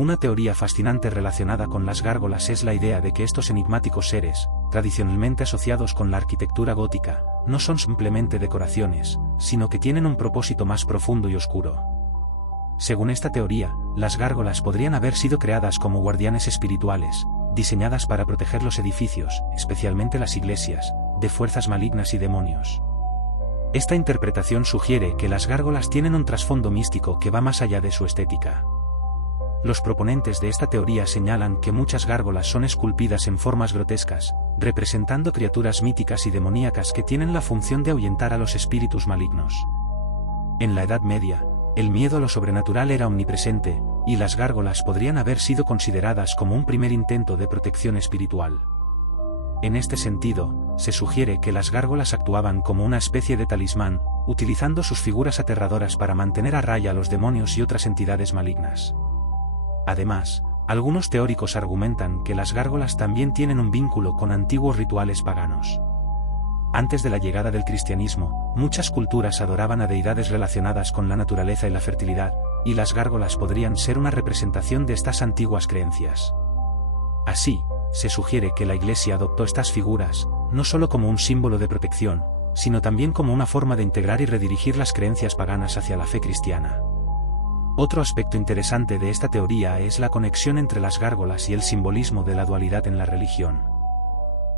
Una teoría fascinante relacionada con las gárgolas es la idea de que estos enigmáticos seres, tradicionalmente asociados con la arquitectura gótica, no son simplemente decoraciones, sino que tienen un propósito más profundo y oscuro. Según esta teoría, las gárgolas podrían haber sido creadas como guardianes espirituales, diseñadas para proteger los edificios, especialmente las iglesias, de fuerzas malignas y demonios. Esta interpretación sugiere que las gárgolas tienen un trasfondo místico que va más allá de su estética. Los proponentes de esta teoría señalan que muchas gárgolas son esculpidas en formas grotescas, representando criaturas míticas y demoníacas que tienen la función de ahuyentar a los espíritus malignos. En la Edad Media, el miedo a lo sobrenatural era omnipresente, y las gárgolas podrían haber sido consideradas como un primer intento de protección espiritual. En este sentido, se sugiere que las gárgolas actuaban como una especie de talismán, utilizando sus figuras aterradoras para mantener a raya a los demonios y otras entidades malignas. Además, algunos teóricos argumentan que las gárgolas también tienen un vínculo con antiguos rituales paganos. Antes de la llegada del cristianismo, muchas culturas adoraban a deidades relacionadas con la naturaleza y la fertilidad, y las gárgolas podrían ser una representación de estas antiguas creencias. Así, se sugiere que la Iglesia adoptó estas figuras, no solo como un símbolo de protección, sino también como una forma de integrar y redirigir las creencias paganas hacia la fe cristiana. Otro aspecto interesante de esta teoría es la conexión entre las gárgolas y el simbolismo de la dualidad en la religión.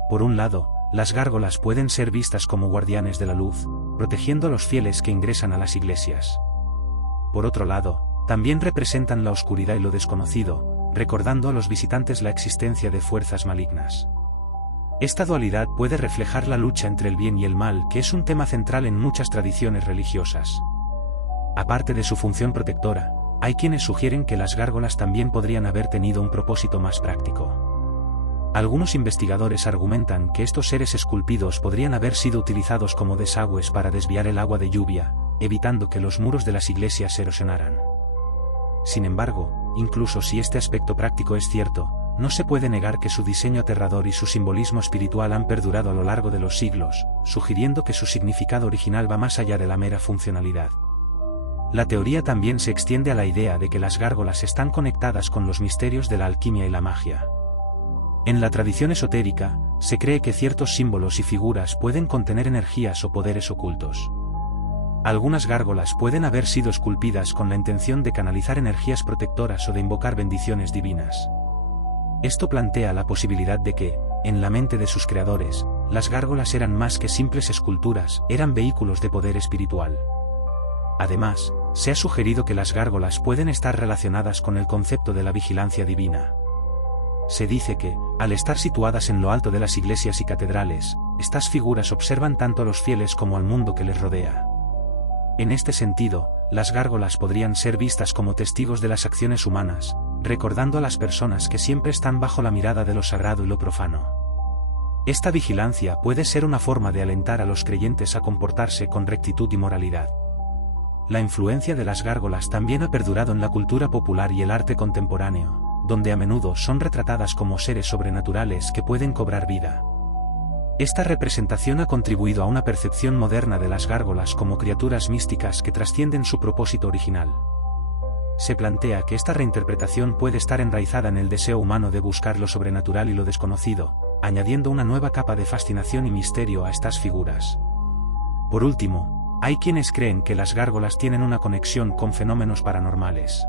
Por un lado, las gárgolas pueden ser vistas como guardianes de la luz, protegiendo a los fieles que ingresan a las iglesias. Por otro lado, también representan la oscuridad y lo desconocido, recordando a los visitantes la existencia de fuerzas malignas. Esta dualidad puede reflejar la lucha entre el bien y el mal, que es un tema central en muchas tradiciones religiosas. Aparte de su función protectora, hay quienes sugieren que las gárgolas también podrían haber tenido un propósito más práctico. Algunos investigadores argumentan que estos seres esculpidos podrían haber sido utilizados como desagües para desviar el agua de lluvia, evitando que los muros de las iglesias se erosionaran. Sin embargo, incluso si este aspecto práctico es cierto, no se puede negar que su diseño aterrador y su simbolismo espiritual han perdurado a lo largo de los siglos, sugiriendo que su significado original va más allá de la mera funcionalidad. La teoría también se extiende a la idea de que las gárgolas están conectadas con los misterios de la alquimia y la magia. En la tradición esotérica, se cree que ciertos símbolos y figuras pueden contener energías o poderes ocultos. Algunas gárgolas pueden haber sido esculpidas con la intención de canalizar energías protectoras o de invocar bendiciones divinas. Esto plantea la posibilidad de que, en la mente de sus creadores, las gárgolas eran más que simples esculturas, eran vehículos de poder espiritual. Además, se ha sugerido que las gárgolas pueden estar relacionadas con el concepto de la vigilancia divina. Se dice que, al estar situadas en lo alto de las iglesias y catedrales, estas figuras observan tanto a los fieles como al mundo que les rodea. En este sentido, las gárgolas podrían ser vistas como testigos de las acciones humanas, recordando a las personas que siempre están bajo la mirada de lo sagrado y lo profano. Esta vigilancia puede ser una forma de alentar a los creyentes a comportarse con rectitud y moralidad. La influencia de las gárgolas también ha perdurado en la cultura popular y el arte contemporáneo, donde a menudo son retratadas como seres sobrenaturales que pueden cobrar vida. Esta representación ha contribuido a una percepción moderna de las gárgolas como criaturas místicas que trascienden su propósito original. Se plantea que esta reinterpretación puede estar enraizada en el deseo humano de buscar lo sobrenatural y lo desconocido, añadiendo una nueva capa de fascinación y misterio a estas figuras. Por último, hay quienes creen que las gárgolas tienen una conexión con fenómenos paranormales.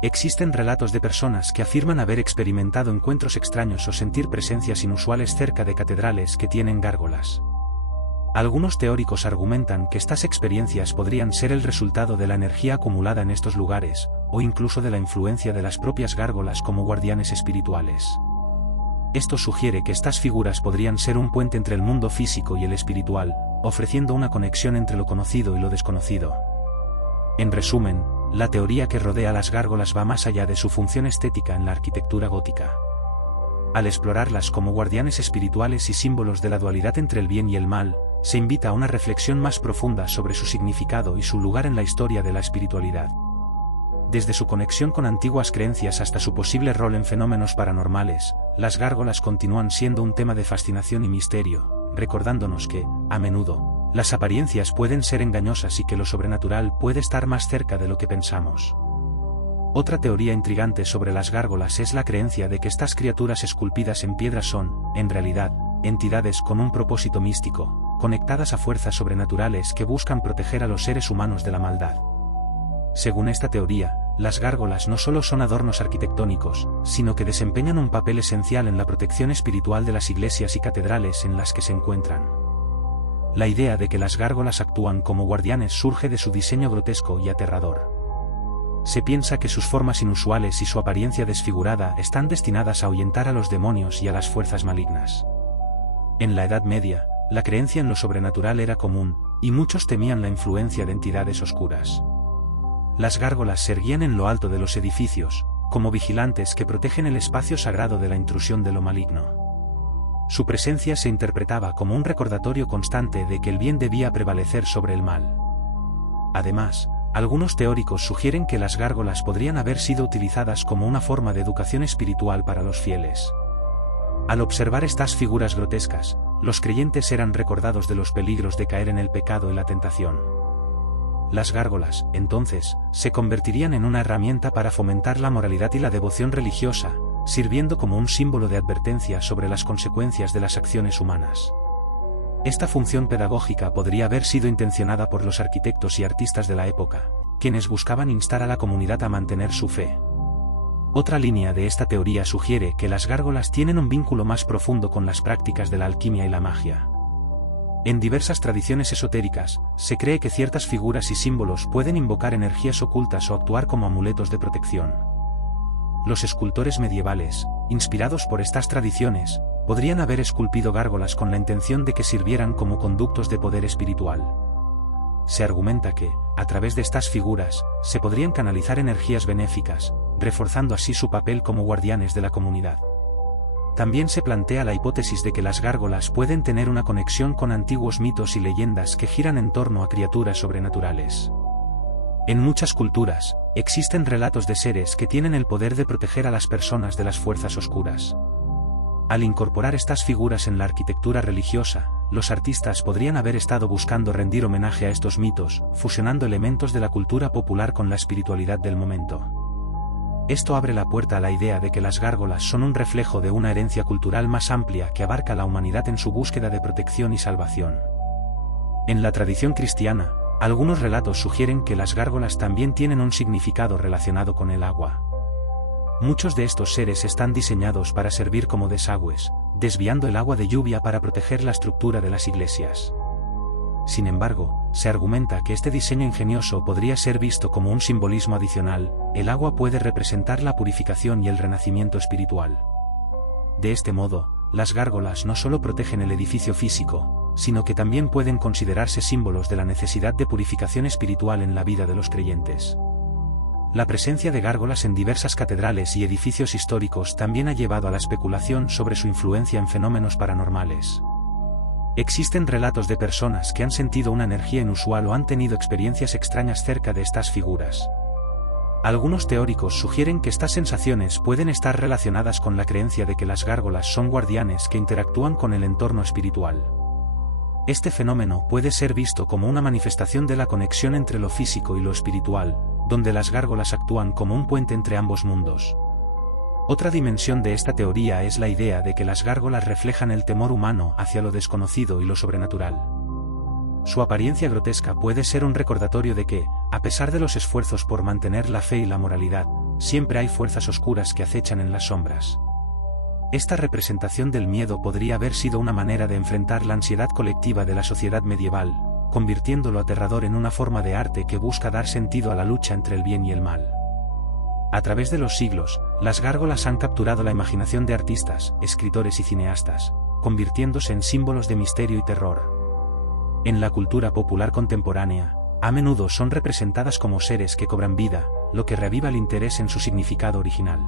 Existen relatos de personas que afirman haber experimentado encuentros extraños o sentir presencias inusuales cerca de catedrales que tienen gárgolas. Algunos teóricos argumentan que estas experiencias podrían ser el resultado de la energía acumulada en estos lugares, o incluso de la influencia de las propias gárgolas como guardianes espirituales. Esto sugiere que estas figuras podrían ser un puente entre el mundo físico y el espiritual, ofreciendo una conexión entre lo conocido y lo desconocido. En resumen, la teoría que rodea a las gárgolas va más allá de su función estética en la arquitectura gótica. Al explorarlas como guardianes espirituales y símbolos de la dualidad entre el bien y el mal, se invita a una reflexión más profunda sobre su significado y su lugar en la historia de la espiritualidad. Desde su conexión con antiguas creencias hasta su posible rol en fenómenos paranormales, las gárgolas continúan siendo un tema de fascinación y misterio, recordándonos que, a menudo, las apariencias pueden ser engañosas y que lo sobrenatural puede estar más cerca de lo que pensamos. Otra teoría intrigante sobre las gárgolas es la creencia de que estas criaturas esculpidas en piedra son, en realidad, entidades con un propósito místico, conectadas a fuerzas sobrenaturales que buscan proteger a los seres humanos de la maldad. Según esta teoría, las gárgolas no solo son adornos arquitectónicos, sino que desempeñan un papel esencial en la protección espiritual de las iglesias y catedrales en las que se encuentran. La idea de que las gárgolas actúan como guardianes surge de su diseño grotesco y aterrador. Se piensa que sus formas inusuales y su apariencia desfigurada están destinadas a ahuyentar a los demonios y a las fuerzas malignas. En la Edad Media, la creencia en lo sobrenatural era común, y muchos temían la influencia de entidades oscuras. Las gárgolas se erguían en lo alto de los edificios, como vigilantes que protegen el espacio sagrado de la intrusión de lo maligno. Su presencia se interpretaba como un recordatorio constante de que el bien debía prevalecer sobre el mal. Además, algunos teóricos sugieren que las gárgolas podrían haber sido utilizadas como una forma de educación espiritual para los fieles. Al observar estas figuras grotescas, los creyentes eran recordados de los peligros de caer en el pecado y la tentación. Las gárgolas, entonces, se convertirían en una herramienta para fomentar la moralidad y la devoción religiosa, sirviendo como un símbolo de advertencia sobre las consecuencias de las acciones humanas. Esta función pedagógica podría haber sido intencionada por los arquitectos y artistas de la época, quienes buscaban instar a la comunidad a mantener su fe. Otra línea de esta teoría sugiere que las gárgolas tienen un vínculo más profundo con las prácticas de la alquimia y la magia. En diversas tradiciones esotéricas, se cree que ciertas figuras y símbolos pueden invocar energías ocultas o actuar como amuletos de protección. Los escultores medievales, inspirados por estas tradiciones, podrían haber esculpido gárgolas con la intención de que sirvieran como conductos de poder espiritual. Se argumenta que, a través de estas figuras, se podrían canalizar energías benéficas, reforzando así su papel como guardianes de la comunidad. También se plantea la hipótesis de que las gárgolas pueden tener una conexión con antiguos mitos y leyendas que giran en torno a criaturas sobrenaturales. En muchas culturas, existen relatos de seres que tienen el poder de proteger a las personas de las fuerzas oscuras. Al incorporar estas figuras en la arquitectura religiosa, los artistas podrían haber estado buscando rendir homenaje a estos mitos, fusionando elementos de la cultura popular con la espiritualidad del momento. Esto abre la puerta a la idea de que las gárgolas son un reflejo de una herencia cultural más amplia que abarca a la humanidad en su búsqueda de protección y salvación. En la tradición cristiana, algunos relatos sugieren que las gárgolas también tienen un significado relacionado con el agua. Muchos de estos seres están diseñados para servir como desagües, desviando el agua de lluvia para proteger la estructura de las iglesias. Sin embargo, se argumenta que este diseño ingenioso podría ser visto como un simbolismo adicional. El agua puede representar la purificación y el renacimiento espiritual. De este modo, las gárgolas no solo protegen el edificio físico, sino que también pueden considerarse símbolos de la necesidad de purificación espiritual en la vida de los creyentes. La presencia de gárgolas en diversas catedrales y edificios históricos también ha llevado a la especulación sobre su influencia en fenómenos paranormales. Existen relatos de personas que han sentido una energía inusual o han tenido experiencias extrañas cerca de estas figuras. Algunos teóricos sugieren que estas sensaciones pueden estar relacionadas con la creencia de que las gárgolas son guardianes que interactúan con el entorno espiritual. Este fenómeno puede ser visto como una manifestación de la conexión entre lo físico y lo espiritual, donde las gárgolas actúan como un puente entre ambos mundos. Otra dimensión de esta teoría es la idea de que las gárgolas reflejan el temor humano hacia lo desconocido y lo sobrenatural. Su apariencia grotesca puede ser un recordatorio de que, a pesar de los esfuerzos por mantener la fe y la moralidad, siempre hay fuerzas oscuras que acechan en las sombras. Esta representación del miedo podría haber sido una manera de enfrentar la ansiedad colectiva de la sociedad medieval, convirtiendo lo aterrador en una forma de arte que busca dar sentido a la lucha entre el bien y el mal. A través de los siglos, las gárgolas han capturado la imaginación de artistas, escritores y cineastas, convirtiéndose en símbolos de misterio y terror. En la cultura popular contemporánea, a menudo son representadas como seres que cobran vida, lo que reaviva el interés en su significado original.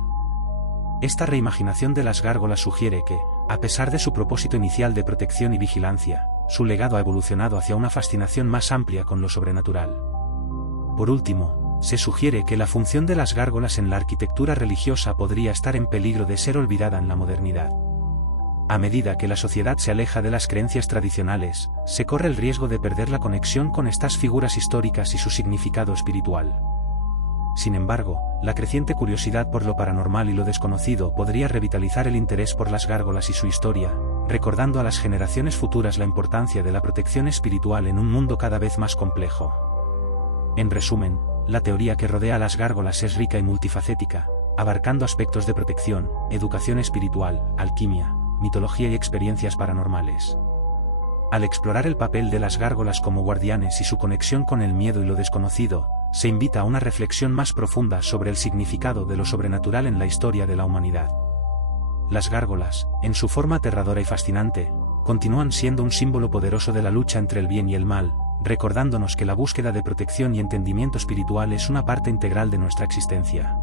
Esta reimaginación de las gárgolas sugiere que, a pesar de su propósito inicial de protección y vigilancia, su legado ha evolucionado hacia una fascinación más amplia con lo sobrenatural. Por último, se sugiere que la función de las gárgolas en la arquitectura religiosa podría estar en peligro de ser olvidada en la modernidad. A medida que la sociedad se aleja de las creencias tradicionales, se corre el riesgo de perder la conexión con estas figuras históricas y su significado espiritual. Sin embargo, la creciente curiosidad por lo paranormal y lo desconocido podría revitalizar el interés por las gárgolas y su historia, recordando a las generaciones futuras la importancia de la protección espiritual en un mundo cada vez más complejo. En resumen, la teoría que rodea a las gárgolas es rica y multifacética, abarcando aspectos de protección, educación espiritual, alquimia, mitología y experiencias paranormales. Al explorar el papel de las gárgolas como guardianes y su conexión con el miedo y lo desconocido, se invita a una reflexión más profunda sobre el significado de lo sobrenatural en la historia de la humanidad. Las gárgolas, en su forma aterradora y fascinante, continúan siendo un símbolo poderoso de la lucha entre el bien y el mal, recordándonos que la búsqueda de protección y entendimiento espiritual es una parte integral de nuestra existencia.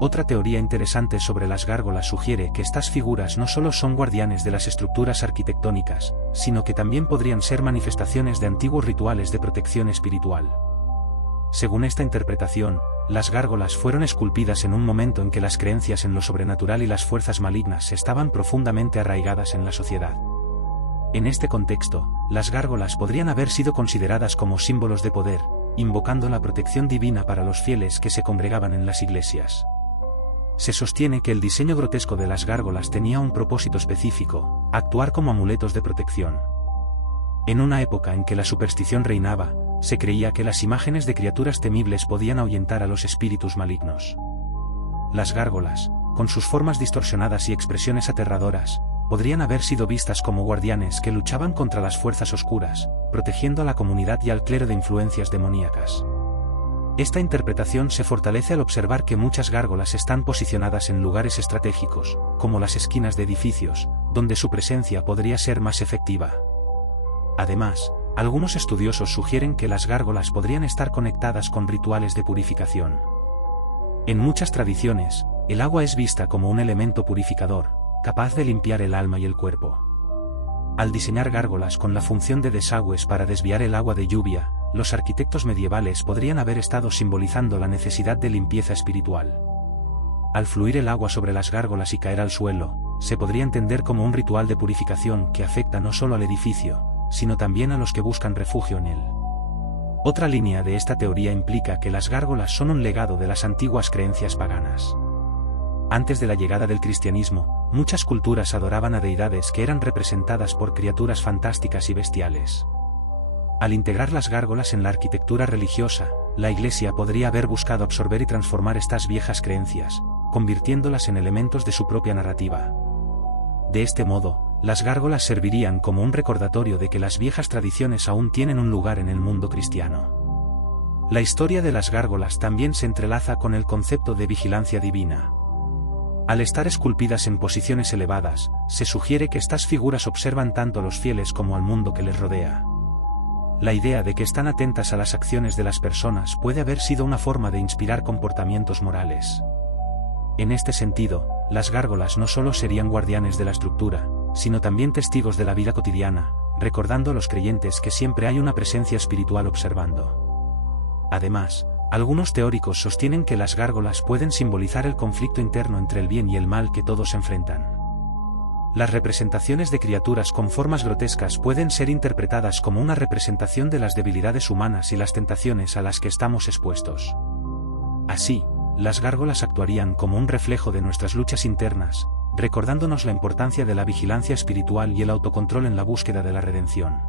Otra teoría interesante sobre las gárgolas sugiere que estas figuras no solo son guardianes de las estructuras arquitectónicas, sino que también podrían ser manifestaciones de antiguos rituales de protección espiritual. Según esta interpretación, las gárgolas fueron esculpidas en un momento en que las creencias en lo sobrenatural y las fuerzas malignas estaban profundamente arraigadas en la sociedad. En este contexto, las gárgolas podrían haber sido consideradas como símbolos de poder, invocando la protección divina para los fieles que se congregaban en las iglesias. Se sostiene que el diseño grotesco de las gárgolas tenía un propósito específico: actuar como amuletos de protección. En una época en que la superstición reinaba, se creía que las imágenes de criaturas temibles podían ahuyentar a los espíritus malignos. Las gárgolas, con sus formas distorsionadas y expresiones aterradoras, podrían haber sido vistas como guardianes que luchaban contra las fuerzas oscuras, protegiendo a la comunidad y al clero de influencias demoníacas. Esta interpretación se fortalece al observar que muchas gárgolas están posicionadas en lugares estratégicos, como las esquinas de edificios, donde su presencia podría ser más efectiva. Además, algunos estudiosos sugieren que las gárgolas podrían estar conectadas con rituales de purificación. En muchas tradiciones, el agua es vista como un elemento purificador, capaz de limpiar el alma y el cuerpo. Al diseñar gárgolas con la función de desagües para desviar el agua de lluvia, los arquitectos medievales podrían haber estado simbolizando la necesidad de limpieza espiritual. Al fluir el agua sobre las gárgolas y caer al suelo, se podría entender como un ritual de purificación que afecta no solo al edificio, sino también a los que buscan refugio en él. Otra línea de esta teoría implica que las gárgolas son un legado de las antiguas creencias paganas. Antes de la llegada del cristianismo, muchas culturas adoraban a deidades que eran representadas por criaturas fantásticas y bestiales. Al integrar las gárgolas en la arquitectura religiosa, la Iglesia podría haber buscado absorber y transformar estas viejas creencias, convirtiéndolas en elementos de su propia narrativa. De este modo, las gárgolas servirían como un recordatorio de que las viejas tradiciones aún tienen un lugar en el mundo cristiano. La historia de las gárgolas también se entrelaza con el concepto de vigilancia divina. Al estar esculpidas en posiciones elevadas, se sugiere que estas figuras observan tanto a los fieles como al mundo que les rodea. La idea de que están atentas a las acciones de las personas puede haber sido una forma de inspirar comportamientos morales. En este sentido, las gárgolas no solo serían guardianes de la estructura, sino también testigos de la vida cotidiana, recordando a los creyentes que siempre hay una presencia espiritual observando. Además, algunos teóricos sostienen que las gárgolas pueden simbolizar el conflicto interno entre el bien y el mal que todos enfrentan. Las representaciones de criaturas con formas grotescas pueden ser interpretadas como una representación de las debilidades humanas y las tentaciones a las que estamos expuestos. Así, las gárgolas actuarían como un reflejo de nuestras luchas internas, recordándonos la importancia de la vigilancia espiritual y el autocontrol en la búsqueda de la redención.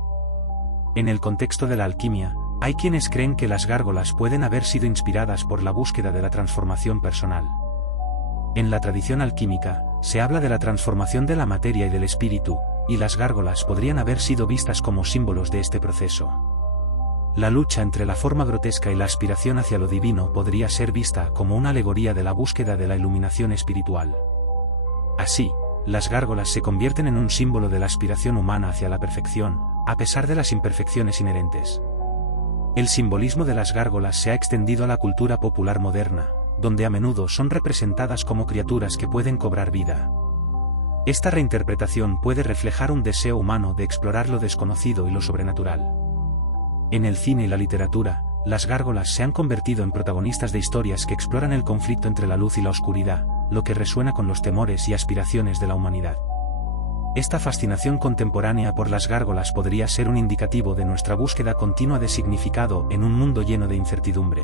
En el contexto de la alquimia, hay quienes creen que las gárgolas pueden haber sido inspiradas por la búsqueda de la transformación personal. En la tradición alquímica, se habla de la transformación de la materia y del espíritu, y las gárgolas podrían haber sido vistas como símbolos de este proceso. La lucha entre la forma grotesca y la aspiración hacia lo divino podría ser vista como una alegoría de la búsqueda de la iluminación espiritual. Así, las gárgolas se convierten en un símbolo de la aspiración humana hacia la perfección, a pesar de las imperfecciones inherentes. El simbolismo de las gárgolas se ha extendido a la cultura popular moderna, donde a menudo son representadas como criaturas que pueden cobrar vida. Esta reinterpretación puede reflejar un deseo humano de explorar lo desconocido y lo sobrenatural. En el cine y la literatura, las gárgolas se han convertido en protagonistas de historias que exploran el conflicto entre la luz y la oscuridad, lo que resuena con los temores y aspiraciones de la humanidad. Esta fascinación contemporánea por las gárgolas podría ser un indicativo de nuestra búsqueda continua de significado en un mundo lleno de incertidumbre.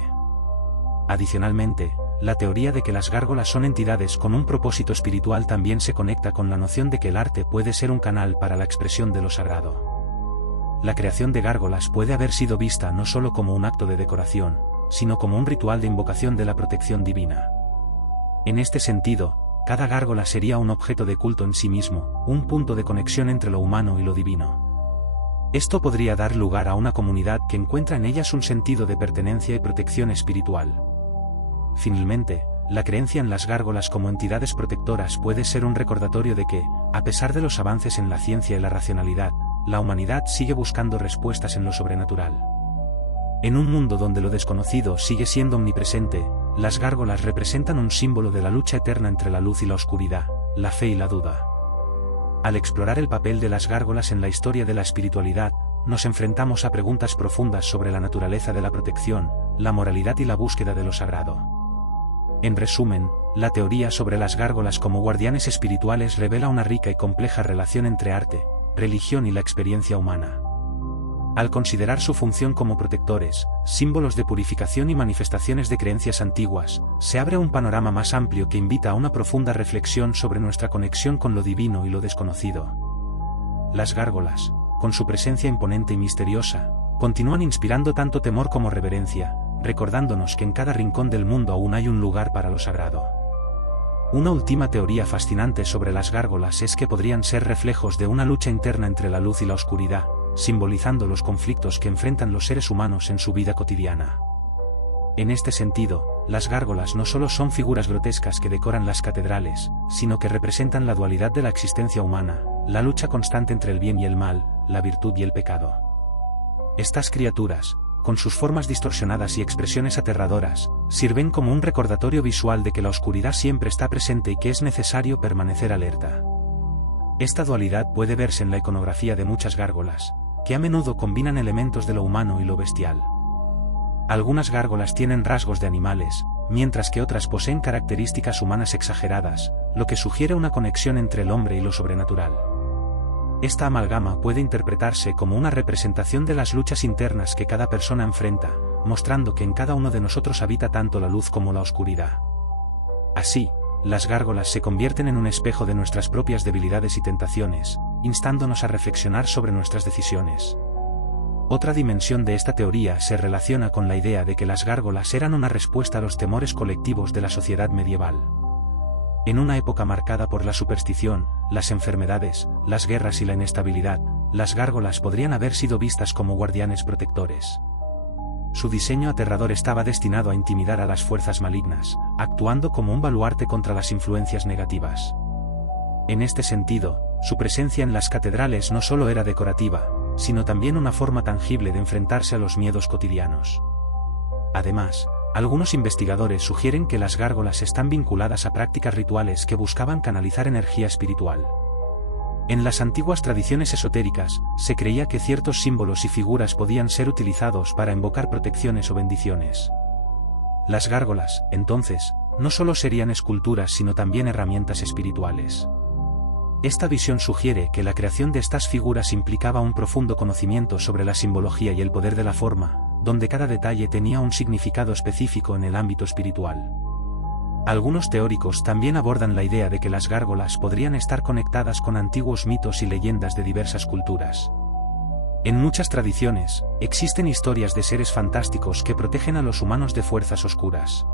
Adicionalmente, la teoría de que las gárgolas son entidades con un propósito espiritual también se conecta con la noción de que el arte puede ser un canal para la expresión de lo sagrado. La creación de gárgolas puede haber sido vista no solo como un acto de decoración, sino como un ritual de invocación de la protección divina. En este sentido, cada gárgola sería un objeto de culto en sí mismo, un punto de conexión entre lo humano y lo divino. Esto podría dar lugar a una comunidad que encuentra en ellas un sentido de pertenencia y protección espiritual. Finalmente, la creencia en las gárgolas como entidades protectoras puede ser un recordatorio de que, a pesar de los avances en la ciencia y la racionalidad, la humanidad sigue buscando respuestas en lo sobrenatural. En un mundo donde lo desconocido sigue siendo omnipresente, las gárgolas representan un símbolo de la lucha eterna entre la luz y la oscuridad, la fe y la duda. Al explorar el papel de las gárgolas en la historia de la espiritualidad, nos enfrentamos a preguntas profundas sobre la naturaleza de la protección, la moralidad y la búsqueda de lo sagrado. En resumen, la teoría sobre las gárgolas como guardianes espirituales revela una rica y compleja relación entre arte, religión y la experiencia humana. Al considerar su función como protectores, símbolos de purificación y manifestaciones de creencias antiguas, se abre un panorama más amplio que invita a una profunda reflexión sobre nuestra conexión con lo divino y lo desconocido. Las gárgolas, con su presencia imponente y misteriosa, continúan inspirando tanto temor como reverencia, recordándonos que en cada rincón del mundo aún hay un lugar para lo sagrado. Una última teoría fascinante sobre las gárgolas es que podrían ser reflejos de una lucha interna entre la luz y la oscuridad, simbolizando los conflictos que enfrentan los seres humanos en su vida cotidiana. En este sentido, las gárgolas no solo son figuras grotescas que decoran las catedrales, sino que representan la dualidad de la existencia humana, la lucha constante entre el bien y el mal, la virtud y el pecado. Estas criaturas, con sus formas distorsionadas y expresiones aterradoras, sirven como un recordatorio visual de que la oscuridad siempre está presente y que es necesario permanecer alerta. Esta dualidad puede verse en la iconografía de muchas gárgolas, que a menudo combinan elementos de lo humano y lo bestial. Algunas gárgolas tienen rasgos de animales, mientras que otras poseen características humanas exageradas, lo que sugiere una conexión entre el hombre y lo sobrenatural. Esta amalgama puede interpretarse como una representación de las luchas internas que cada persona enfrenta, mostrando que en cada uno de nosotros habita tanto la luz como la oscuridad. Así, las gárgolas se convierten en un espejo de nuestras propias debilidades y tentaciones, instándonos a reflexionar sobre nuestras decisiones. Otra dimensión de esta teoría se relaciona con la idea de que las gárgolas eran una respuesta a los temores colectivos de la sociedad medieval. En una época marcada por la superstición, las enfermedades, las guerras y la inestabilidad, las gárgolas podrían haber sido vistas como guardianes protectores. Su diseño aterrador estaba destinado a intimidar a las fuerzas malignas, actuando como un baluarte contra las influencias negativas. En este sentido, su presencia en las catedrales no solo era decorativa, sino también una forma tangible de enfrentarse a los miedos cotidianos. Además, algunos investigadores sugieren que las gárgolas están vinculadas a prácticas rituales que buscaban canalizar energía espiritual. En las antiguas tradiciones esotéricas, se creía que ciertos símbolos y figuras podían ser utilizados para invocar protecciones o bendiciones. Las gárgolas, entonces, no solo serían esculturas sino también herramientas espirituales. Esta visión sugiere que la creación de estas figuras implicaba un profundo conocimiento sobre la simbología y el poder de la forma, donde cada detalle tenía un significado específico en el ámbito espiritual. Algunos teóricos también abordan la idea de que las gárgolas podrían estar conectadas con antiguos mitos y leyendas de diversas culturas. En muchas tradiciones, existen historias de seres fantásticos que protegen a los humanos de fuerzas oscuras.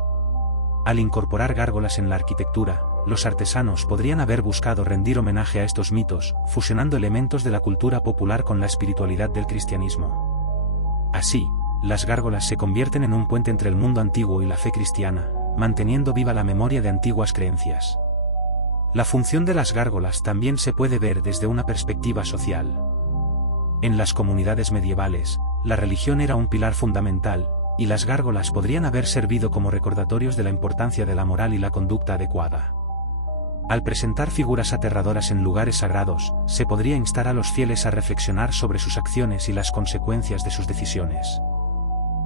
Al incorporar gárgolas en la arquitectura, los artesanos podrían haber buscado rendir homenaje a estos mitos, fusionando elementos de la cultura popular con la espiritualidad del cristianismo. Así, las gárgolas se convierten en un puente entre el mundo antiguo y la fe cristiana, manteniendo viva la memoria de antiguas creencias. La función de las gárgolas también se puede ver desde una perspectiva social. En las comunidades medievales, la religión era un pilar fundamental, y las gárgolas podrían haber servido como recordatorios de la importancia de la moral y la conducta adecuada. Al presentar figuras aterradoras en lugares sagrados, se podría instar a los fieles a reflexionar sobre sus acciones y las consecuencias de sus decisiones.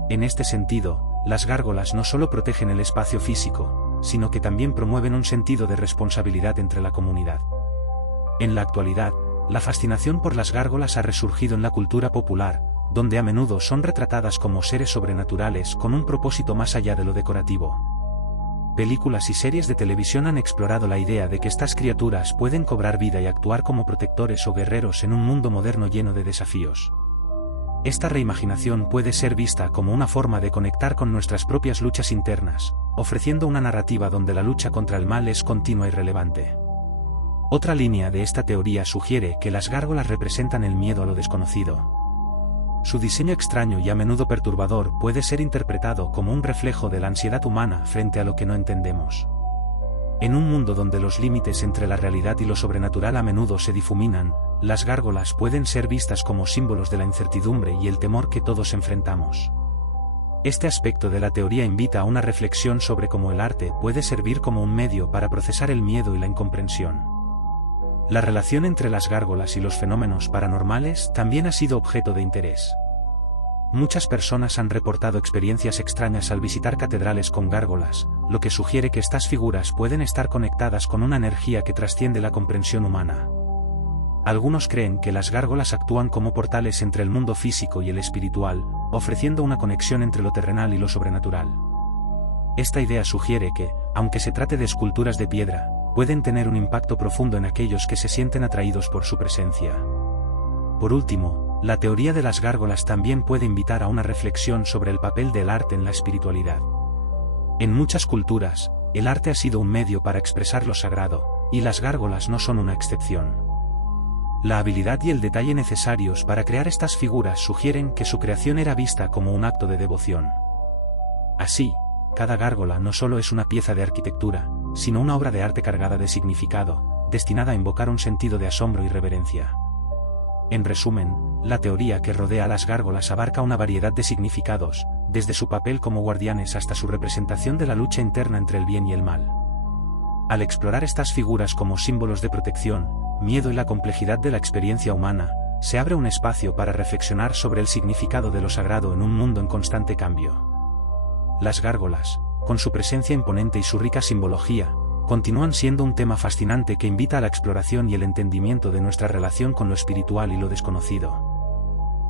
En este sentido, las gárgolas no solo protegen el espacio físico, sino que también promueven un sentido de responsabilidad entre la comunidad. En la actualidad, la fascinación por las gárgolas ha resurgido en la cultura popular, donde a menudo son retratadas como seres sobrenaturales con un propósito más allá de lo decorativo. Películas y series de televisión han explorado la idea de que estas criaturas pueden cobrar vida y actuar como protectores o guerreros en un mundo moderno lleno de desafíos. Esta reimaginación puede ser vista como una forma de conectar con nuestras propias luchas internas, ofreciendo una narrativa donde la lucha contra el mal es continua y relevante. Otra línea de esta teoría sugiere que las gárgolas representan el miedo a lo desconocido. Su diseño extraño y a menudo perturbador puede ser interpretado como un reflejo de la ansiedad humana frente a lo que no entendemos. En un mundo donde los límites entre la realidad y lo sobrenatural a menudo se difuminan, las gárgolas pueden ser vistas como símbolos de la incertidumbre y el temor que todos enfrentamos. Este aspecto de la teoría invita a una reflexión sobre cómo el arte puede servir como un medio para procesar el miedo y la incomprensión. La relación entre las gárgolas y los fenómenos paranormales también ha sido objeto de interés. Muchas personas han reportado experiencias extrañas al visitar catedrales con gárgolas, lo que sugiere que estas figuras pueden estar conectadas con una energía que trasciende la comprensión humana. Algunos creen que las gárgolas actúan como portales entre el mundo físico y el espiritual, ofreciendo una conexión entre lo terrenal y lo sobrenatural. Esta idea sugiere que, aunque se trate de esculturas de piedra, pueden tener un impacto profundo en aquellos que se sienten atraídos por su presencia. Por último, la teoría de las gárgolas también puede invitar a una reflexión sobre el papel del arte en la espiritualidad. En muchas culturas, el arte ha sido un medio para expresar lo sagrado, y las gárgolas no son una excepción. La habilidad y el detalle necesarios para crear estas figuras sugieren que su creación era vista como un acto de devoción. Así, cada gárgola no solo es una pieza de arquitectura, sino una obra de arte cargada de significado, destinada a invocar un sentido de asombro y reverencia. En resumen, la teoría que rodea a las gárgolas abarca una variedad de significados, desde su papel como guardianes hasta su representación de la lucha interna entre el bien y el mal. Al explorar estas figuras como símbolos de protección, miedo y la complejidad de la experiencia humana, se abre un espacio para reflexionar sobre el significado de lo sagrado en un mundo en constante cambio. Las gárgolas, con su presencia imponente y su rica simbología, continúan siendo un tema fascinante que invita a la exploración y el entendimiento de nuestra relación con lo espiritual y lo desconocido.